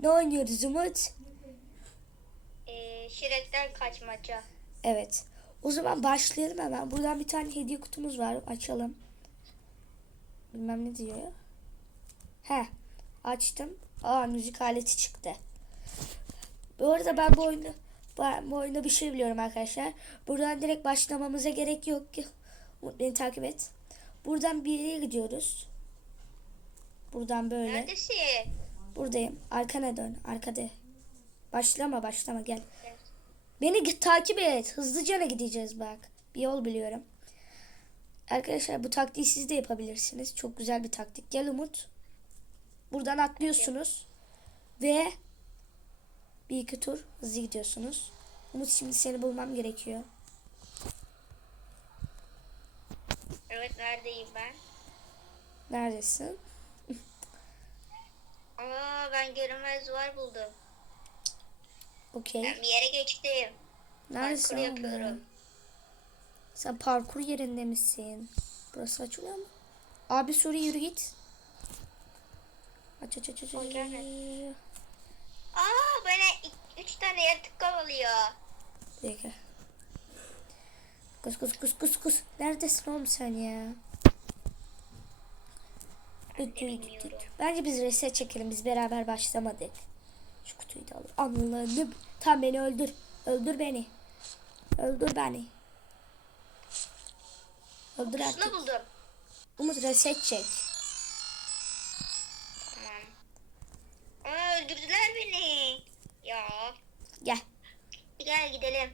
Ne oynuyoruz Umut? Ee, Şirekten kaçmaca. Evet. O zaman başlayalım hemen. Buradan bir tane hediye kutumuz var. Açalım. Bilmem ne diyor. He. Açtım. Aa müzik aleti çıktı. Bu arada ben bu oyunu ben bu oyunda bir şey biliyorum arkadaşlar. Buradan direkt başlamamıza gerek yok ki. Umut beni takip et. Buradan bir yere gidiyoruz. Buradan böyle. Neredesin? Buradayım. Arkana dön. Arkada. Başlama başlama gel. Beni takip et. Hızlıca ne gideceğiz bak. Bir yol biliyorum. Arkadaşlar bu taktiği siz de yapabilirsiniz. Çok güzel bir taktik. Gel Umut. Buradan atlıyorsunuz. Ve bir iki tur hızlı gidiyorsunuz. Umut şimdi seni bulmam gerekiyor. Evet neredeyim ben? Neredesin? Aa ben görünmez duvar buldum. Okey. Ben bir yere geçtim. Neredesin Parkur oğlum? yapıyorum. Sen parkur yerinde misin? Burası açılıyor mu? Abi soru yürü git. Aç aç aç aç. aç. Aa bana ik- üç tane yaratık kovalıyor. Bir dakika. Kus kus kus kus kus. Neredesin oğlum sen ya? Ben de Düt, düt, düt, düt. bilmiyorum. Bence biz reset çekelim. Biz beraber başlamadık. Şu kutuyu da alır. Anladım. Tam beni öldür. Öldür beni. Öldür beni. Öldür Pusula artık. buldum. Umut reset çek. Tamam. Aa öldürdüler beni. Ya Gel. gel gidelim.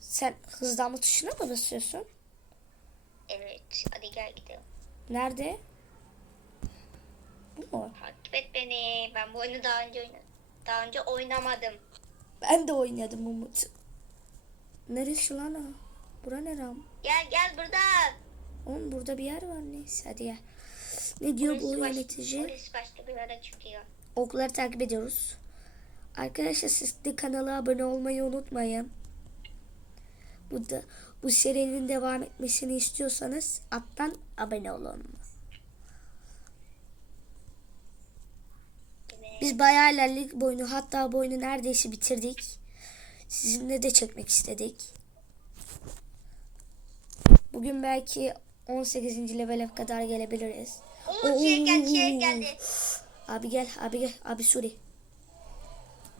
Sen hızlanma tuşuna mı basıyorsun? Evet hadi gel gidelim. Nerede? Bu mu? Takip et beni. Ben bu oyunu daha önce oynadım. Daha önce oynamadım. Ben de oynadım Umut. Neresi lan o? Bura nere? am? Gel gel burada. Oğlum burada bir yer var neyse hadi ya. Ne diyor bu Orası baş- yönetici? Orası başka bir yere çıkıyor. Okları takip ediyoruz. Arkadaşlar siz de kanala abone olmayı unutmayın. Bu da bu serinin devam etmesini istiyorsanız alttan abone olun. Evet. Biz bayağı ilerledik bu oyunu. Hatta bu oyunu neredeyse bitirdik. Sizinle de çekmek istedik. Bugün belki 18. level'e kadar gelebiliriz. Oo şiir geldi şiir geldi. Abi gel, abi gel, abi Suri.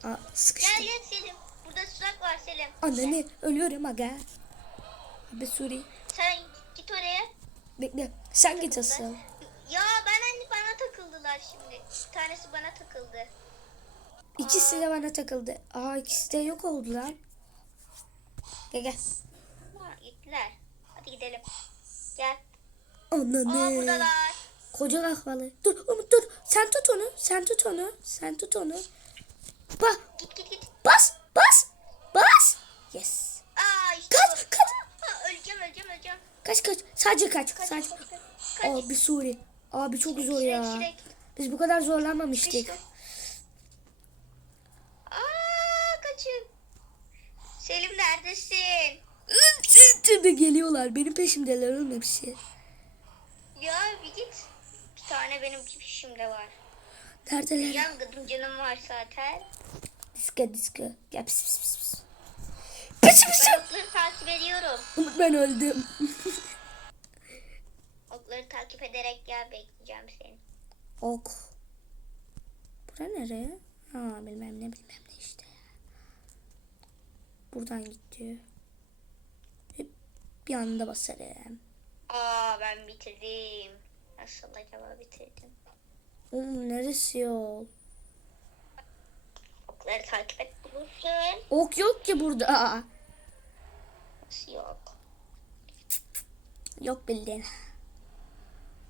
Aa, sıkıştım. Gel gel Selim. Burada tuzak var Selim. Anne ölüyorum aga. Abi Suri. Sen git oraya. Bekle. Sen git asıl. Ya ben hani bana takıldılar şimdi. Bir tanesi bana takıldı. İkisi de bana takıldı. Aa ikisi de yok oldu lan. Gel gel. Ha, gittiler. Hadi gidelim. Gel. Anne. Aa buradalar. Koca kahvalı. Dur Umut dur. Sen tut onu. Sen tut onu. Sen tut onu. Bak. Git git git. Bas. Bas. Bas. Yes. Aa işte Kaç. bu. Kaç. Ha, öleceğim öleceğim öleceğim. Kaç kaç. Sadece kaç. Kaç Sadece. kaç kaç. kaç. Abi Suri. Abi çok zor Şirek, ya. şirek. Biz bu kadar zorlanmamıştık. İşte. Aa kaçın. Selim neredesin? de geliyorlar. Benim peşimdeler oğlum hepsi. Ya bir git. Bir tane benim peşimde var. Neredeler? Yangın canım var zaten. Diska diska. Gel pis pis pis pis. Pis pis. Ben okları takip ediyorum. Umut ben öldüm. Okları takip ederek gel bekleyeceğim seni. Ok. Bura nereye? Ha bilmem ne bilmem ne işte. Buradan gidiyor. Hep bir anda basarım. Aa ben bitirdim. Nasıl acaba bitirdim? Oğlum neresi yol? Okları takip et bulursun. Ok yok ki burada. Aa, Nasıl yok? yok bildiğin.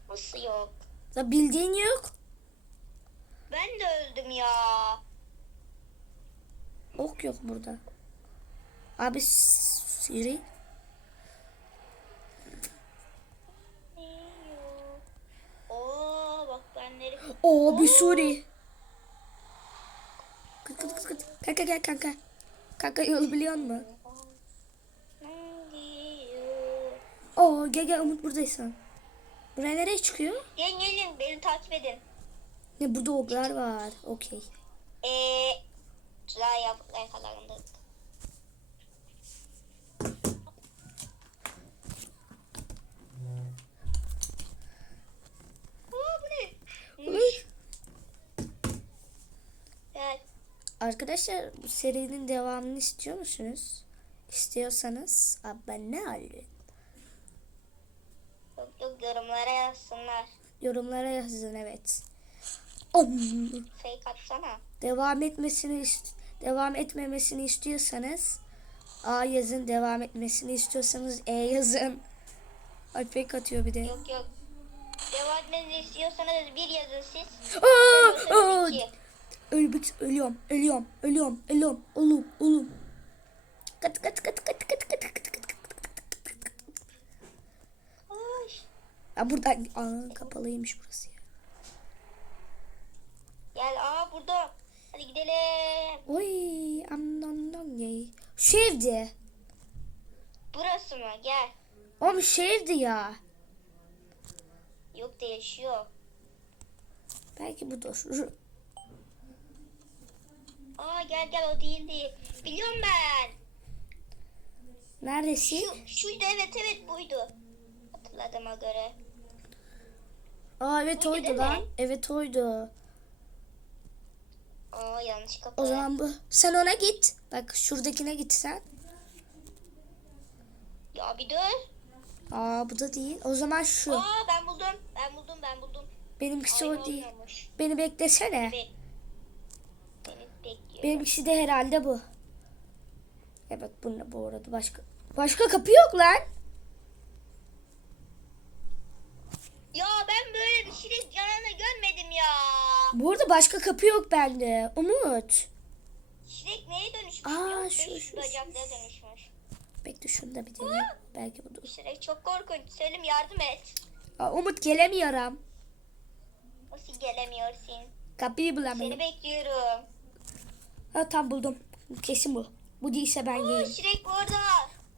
Nasıl yok? Ya bildiğin yok. Ben de öldüm ya. Ok yok burada. Abi Siri. Oo bak ben nereye... Oo bir Suri. Kıt kıt kıt kıt. Kanka gel kanka. Kanka yolu biliyor musun? Oo gel gel Umut buradaysan. Buraya nereye çıkıyor? Gelin gelin beni takip edin. Ne burada oklar var. Okey. Ee, güzel yapıp yakalandık. Arkadaşlar bu serinin devamını istiyor musunuz? İstiyorsanız abone olun. Yorumlara yazsınlar. Yorumlara yazın evet. Fake atsana. Devam etmesini devam etmemesini istiyorsanız A yazın. Devam etmesini istiyorsanız E yazın. Alpek atıyor bir de. Yok yok. Devam etmenizi istiyorsanız bir yazın siz. Aa, aa, iki. Ölmek ölüyorum, ölüyorum, ölüyorum, ölüyorum, oğlum, oğlum. Kat kat kat kat kat kat kat kat kat. Ay. Ya buradan aa, kapalıymış burası ya. Gel aa burada. Hadi gidelim. Oy amdan yay. Şu evde. Burası mı? Gel. Oğlum şu evde ya. Yok değişiyor. Belki budur. Aa gel gel o değildi. Biliyorum ben. Neredesin? Şu, şuydu evet evet buydu. Hatırladığıma göre. Aa evet Buydu oydu lan. mi? Evet oydu. Aa yanlış kapı. O zaman bu. Sen ona git. Bak şuradakine git sen. Ya bir dur. Aa bu da değil. O zaman şu. Aa ben buldum. Ben buldum ben buldum. Benimkisi Aynı o değil. olmuyormuş. Beni beklesene. Be Beni bekliyor. Benimkisi de herhalde bu. Evet bu ne bu arada başka. Başka kapı yok lan. Ya ben böyle bir şirin canını görmedim ya. Bu arada başka kapı yok bende. Umut. Şirek neye dönüşmüş? Aa, şu, Şu bacaklara dönüşmüş. Bekle şunu da bir deneyim. Belki budur. Şirek çok korkunç. Selim yardım et. Aa, Umut gelemiyorum. Nasıl gelemiyorsun? Kapıyı Seni bulamıyorum. bekliyorum. Ha tam buldum. Kesin bu. Bu değilse ben Aa, geleyim. Şirek burada.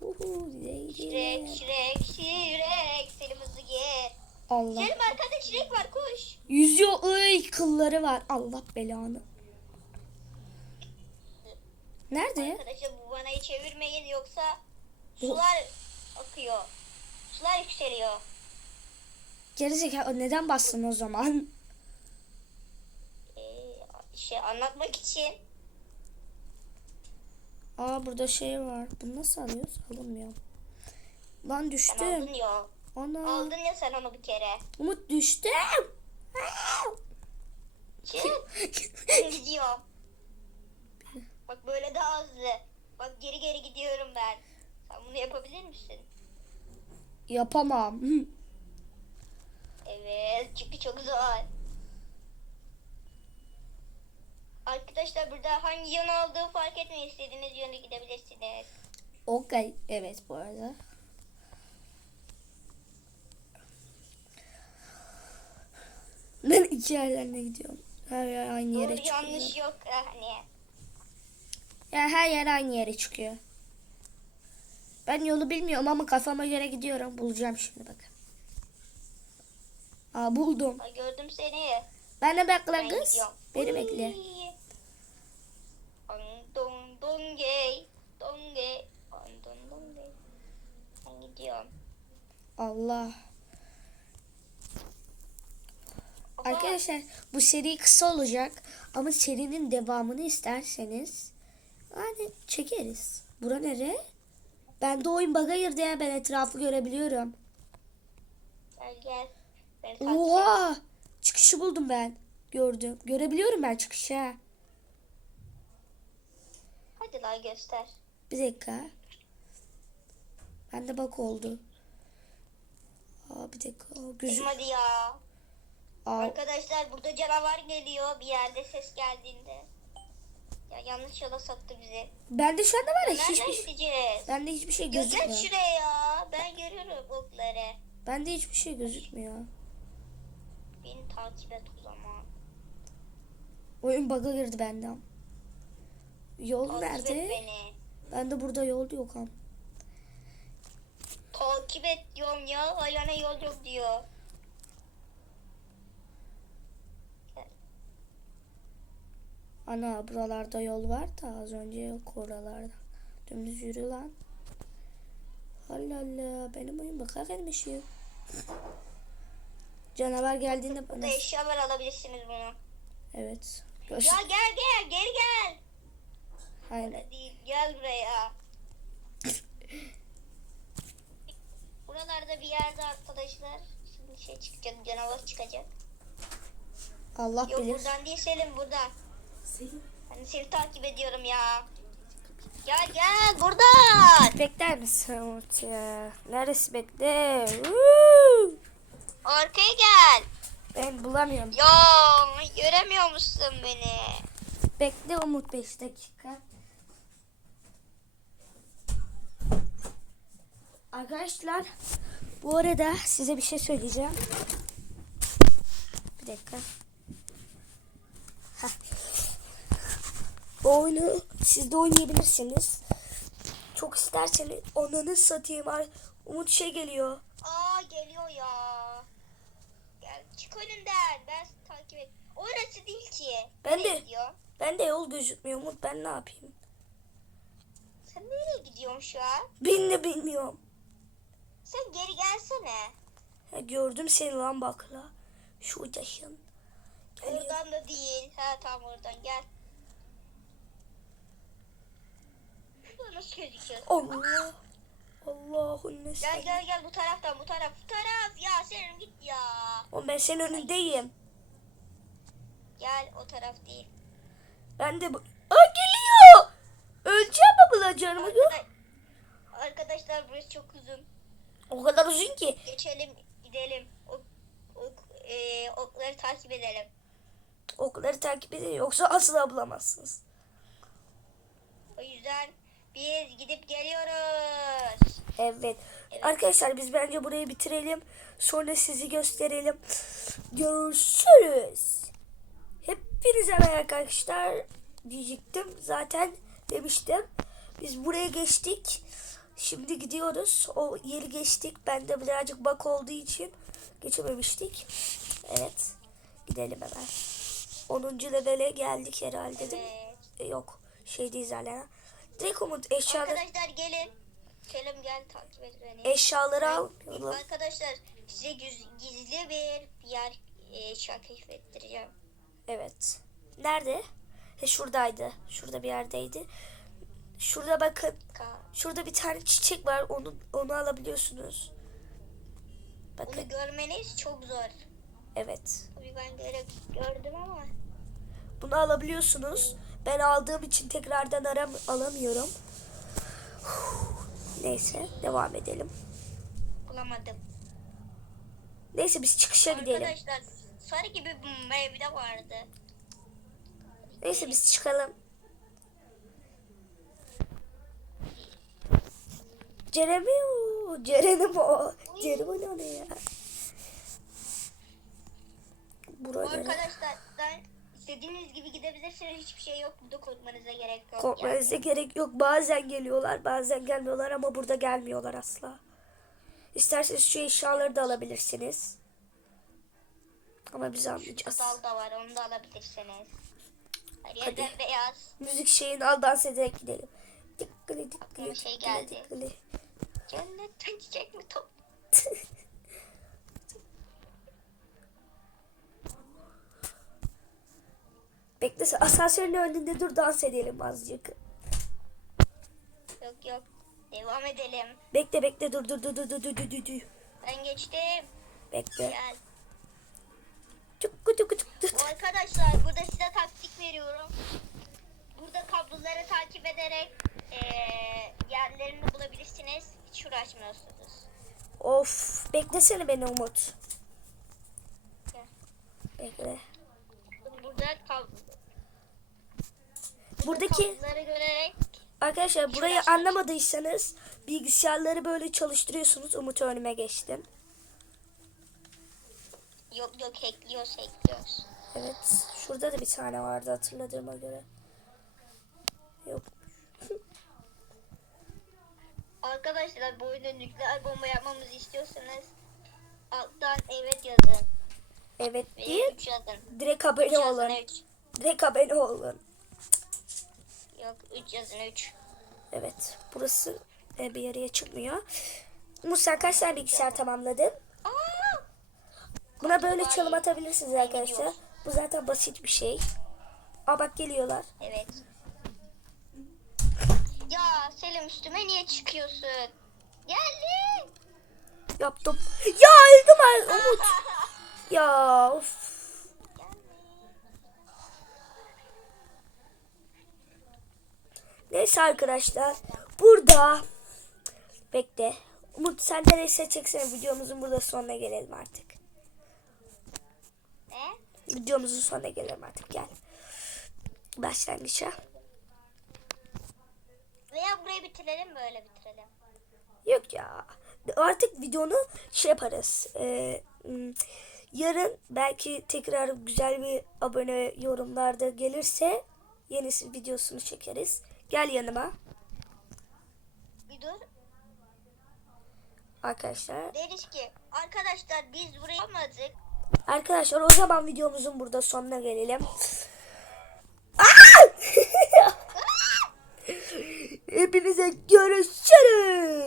Uhu? Şirek, Şirek, Şirek. Selim hızlı gel. Allah. Selim arkada Şirek var koş. Yüzüyor. Iy, kılları var. Allah belanı. Nerede? Arkadaşlar bu vanayı çevirmeyin yoksa sular akıyor. Sular yükseliyor. Gerizekalı neden bastın o zaman? Ee, şey anlatmak için. Aa burada şey var. Bunu nasıl alıyoruz? Alınmıyor. Lan düştüm. aldın ya. Ana. Aldın ya sen onu bir kere. Umut düştüm. Çık. Ben gidiyorum. Bak böyle daha hızlı. Bak geri geri gidiyorum ben. Sen bunu yapabilir misin? Yapamam. Evet çünkü çok zor. Arkadaşlar burada hangi yön olduğu fark etmeyin. İstediğiniz yöne gidebilirsiniz. Okey. Evet bu arada. Ben iki yerlerine gidiyorum. Her yer aynı Doğru yere çıkıyor. yanlış yok hani. Ya her yer aynı yere çıkıyor. Ben yolu bilmiyorum ama kafama göre gidiyorum. Bulacağım şimdi bak. Aa buldum. Ay, gördüm seni. Ben de bekle Ben kız. gidiyorum. Beni bekle. Andon don gay. Don gay. Andon don gay. Ben gidiyorum. Allah. Arkadaşlar bu seri kısa olacak ama serinin devamını isterseniz yani çekeriz. Bura nere? Ben de oyun bug'a girdi ya ben etrafı görebiliyorum. Gel gel. Beni et. Oha! Çıkışı buldum ben. Gördüm. Görebiliyorum ben çıkışı. ha. Hadi la göster. Bir dakika. Bende bak oldu. Aa bir dakika. Gözü. Hadi ya. Aa, Arkadaşlar burada canavar geliyor bir yerde ses geldiğinde. Ya yanlış yola soktu bizi. bende şu anda var ya Nereden hiçbir şey. gideceğiz? Bende hiçbir şey gözükmüyor. şuraya ya. Ben görüyorum okları. Bende hiçbir şey gözükmüyor. Beni takip et o zaman. Oyun bug'a girdi benden. Yol Takip et nerede? beni. Bende burada yol yok am. Takip et diyorum ya. Ayağına yol yok diyor. Gel. Ana buralarda yol var da az önce yok oralarda. Dümdüz yürü lan. Allah Allah benim oyun bakar gelmiş ya. Canavar geldiğinde bana... Burada eşya var alabilirsiniz bunu. Evet. Göz... Ya gel gel geri gel. Aynen. Değil gel buraya. Buralarda bir yerde arkadaşlar. Şimdi şey çıkacak canavar çıkacak. Allah Yok bilir. buradan değil Selim buradan. Selim. Hani seni takip ediyorum ya. Gel gel buradan. Bekler misin Umut ya? Neresi bekle? Woo! Arkaya gel. Ben bulamıyorum. Ya göremiyor musun beni? Bekle Umut 5 dakika. Arkadaşlar bu arada size bir şey söyleyeceğim. Bir dakika. Heh. Bu oyunu siz de oynayabilirsiniz. Çok isterseniz onanı satayım. Ay, Umut şey geliyor. Aa geliyor ya. Gel çık önümden. Ben takip et. Orası değil ki. Ben Nereye de. gidiyor? Ben de yol gözükmüyor Umut. Ben ne yapayım? Sen nereye gidiyorsun şu an? Ben de bilmiyorum. Sen geri gelsene. Ha, gördüm seni lan bakla. Şuradasın. Geliyor. Oradan da değil. Ha tam oradan gel. Şurada nasıl gözüküyor? Allah. Allah'ın ne Gel gel gel bu taraftan bu taraf bu taraf. Ya senin git ya. Oğlum ben senin önündeyim. Gel o taraf değil. Ben de bu... Aa geliyor. Öleceğim mi bulacağım? Arkadaş, arkadaşlar burası çok uzun. O kadar uzun ki. Geçelim gidelim. Ok, ok, e, okları takip edelim. Okları takip edin yoksa asla bulamazsınız. O yüzden biz gidip geliyoruz. Evet. Arkadaşlar biz bence burayı bitirelim. Sonra sizi gösterelim. Görüşürüz. Hepinize merhaba arkadaşlar diyecektim. Zaten demiştim. Biz buraya geçtik. Şimdi gidiyoruz. O yeri geçtik. Ben de birazcık bak olduğu için geçememiştik. Evet. Gidelim hemen. 10. levele geldik herhalde değil mi? Evet. Yok. Şeydeyiz hala. Direkt Umut eşyaları, Arkadaşlar gelin. Selim gel takip et beni. eşyaları al. Arkadaşlar size gizli bir yer e, şarkı keşfettireceğim. Evet. Nerede? He şuradaydı. Şurada bir yerdeydi. Şurada bakın. Şurada bir tane çiçek var. Onu onu alabiliyorsunuz. Bakın. Bunu görmeniz çok zor. Evet. Tabii ben gördüm ama Bunu alabiliyorsunuz. Ben aldığım için tekrardan aram alamıyorum. Neyse devam edelim. bulamadım. Neyse biz çıkışa gidelim. Arkadaşlar sarı gibi bir meyve vardı. Neyse biz çıkalım. Jeremy o. Jeremy o. Jeremy ne ya? Bu Burada arkadaşlar istediğiniz gibi gidebilirsiniz. Hiçbir şey yok. Burada korkmanıza gerek yok. korkmanıza gerek yok. Bazen geliyorlar bazen gelmiyorlar ama burada gelmiyorlar asla. İsterseniz şu eşyaları da alabilirsiniz. Ama biz almayacağız. Dal da var. Onu da alabilirsiniz. Her yerden Hadi. beyaz. Müzik şeyini al dans ederek gidelim. Dikkili dikkili Aklıma şey geldi. Cennetten çiçek mi top? Bekle asansörün önünde dur dans edelim azıcık. Yok yok. Devam edelim. Bekle bekle dur dur dur dur dur dur dur dur. Ben geçtim. Bekle. Gel. Tuk tuk tuk tuk. Bu arkadaşlar burada size taktik veriyorum. Burada kabloları takip ederek eee yerlerini bulabilirsiniz. Hiç uğraşmıyorsunuz. Of beklesene beni Umut. Gel. Bekle. Burada kab Buradaki arkadaşlar burayı anlamadıysanız bilgisayarları böyle çalıştırıyorsunuz. Umut önüme geçtim. yok yok hackliyoruz hackliyoruz. Evet. Şurada da bir tane vardı hatırladığıma göre. Yok. Arkadaşlar bu oyunda nükleer bomba yapmamızı istiyorsanız alttan evet yazın. Evet Ve değil. 3 yazın. Direkt abone olun. Direkt abone olun. Yok 3 yazın 3. Evet. Burası e, bir yarıya çıkmıyor. Musa kaç tane bilgisayar tamamladın? Aa! Buna böyle çalım atabilirsiniz arkadaşlar. Bu zaten basit bir şey. Aa bak geliyorlar. Evet. Ya Selim üstüme niye çıkıyorsun? Geldi. Yaptım. Ya öldüm Umut. Ya of. Neyse arkadaşlar. Burada. Bekle. Umut sen de neyse çeksene videomuzun burada sonuna gelelim artık. ne? Videomuzun sonuna gelelim artık gel. Başlangıça. Veya burayı bitirelim böyle bitirelim. Yok ya. Artık videonu şey yaparız. Ee, yarın belki tekrar güzel bir abone yorumlarda gelirse yenisi videosunu çekeriz. Gel yanıma. Bir dur. Arkadaşlar. Deriz ki arkadaşlar biz burayı almadık. Arkadaşlar o zaman videomuzun burada sonuna gelelim. Hepinize görüşürüz.